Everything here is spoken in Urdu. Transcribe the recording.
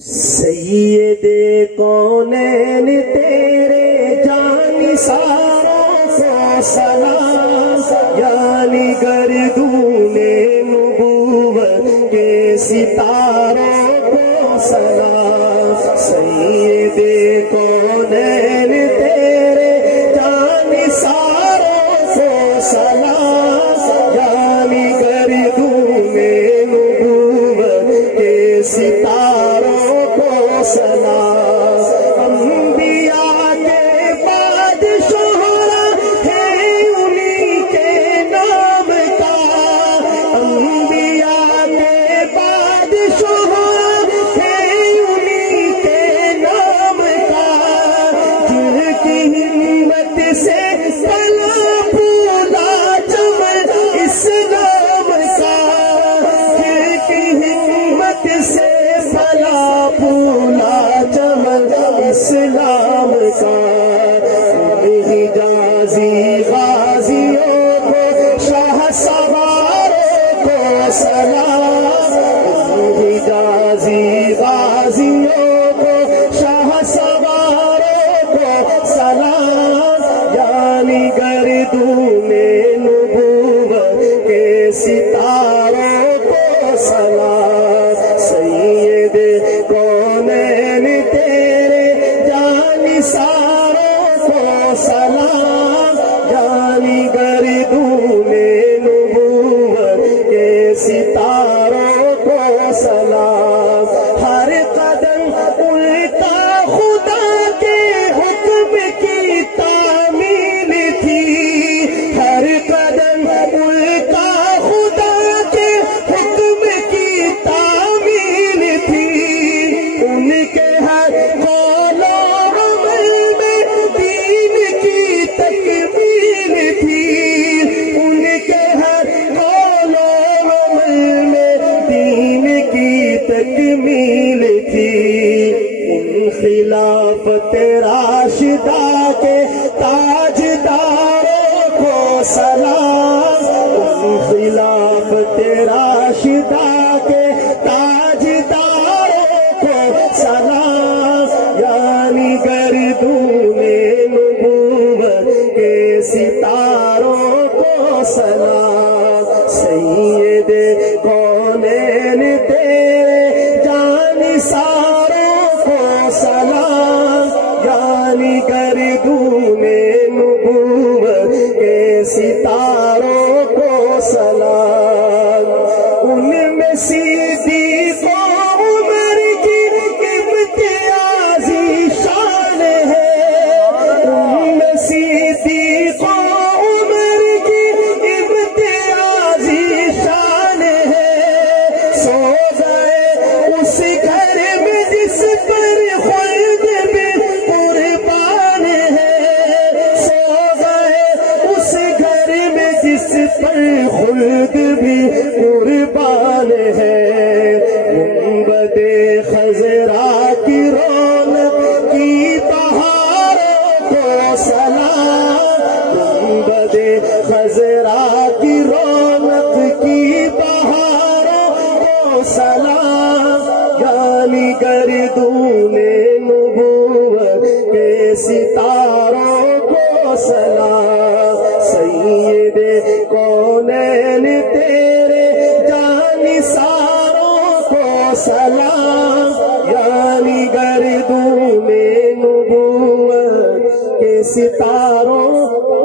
سید کونین تیرے جانثاروں کو سلام، یعنی گردون نبوت کے ستاروں کو سلام۔ سید کونین تیرے جانثاروں کو سلام، یعنی گردون نبوت کے ستاروں کو سلام۔ انبیاء کے بعد شہرا ہے انہی کے نام کا، انبیاء کے بعد شہرا ہے انہی کے نام کا، جن کی ہمت سے پلا پھولا چمن اسلام کا، جن کی ہمت سے پلا پھولا چمن اسلام کا۔ حجازی غازیوں کو شاہ سواروں کو سلام، حجازی غازیوں کو شاہ سواروں کو سلام، یعنی گردون نبوت کے ستاروں کو سلام۔ سید کونین تیرے جانثاروں کو سلام، یعنی گردون نبوت کے ستاروں کو سلام۔ ہر قدم الٹا خدا کے حکم کی تعمیل تھی، ہر قدم الٹا خدا کے حکم کی تعمیل تھی، ان کے ہر قول و عمل میں دین کی تکمیل تھی، ان کے ہر قول و عمل میں دین کی تکمیل تھی۔ ان خلافت راشدہ کے تاجداروں کو سلام، ان خلافت راشدہ کے تاجداروں کو سلام، یعنی گردون نبوت کے ستاروں کو سلام۔ سید کونین تیرے جانثاروں کو سلام، یعنی گردون نبوت کے ستاروں کو سلام۔ ان میں صدیق و عمر کی امتیازی شان ہے، ان میں صدیق و عمر کی امتیازی شان ہے، سو گئے اس گھر میں جس پر خلد بھی قربان ہے، سو گئے اس گھر میں جس پر خلد بھی قربان ہے۔ گنبد خضرا کی رونق کی بہاروں کو سلام، گنبد خضرا کی رونق کی بہاروں کو سلام، یعنی گردون نبوت کے ستاروں کو سلام۔ سید کونین تیرے جانثاروں کو سلام، یعنی گردون نبوت کے ستاروں کو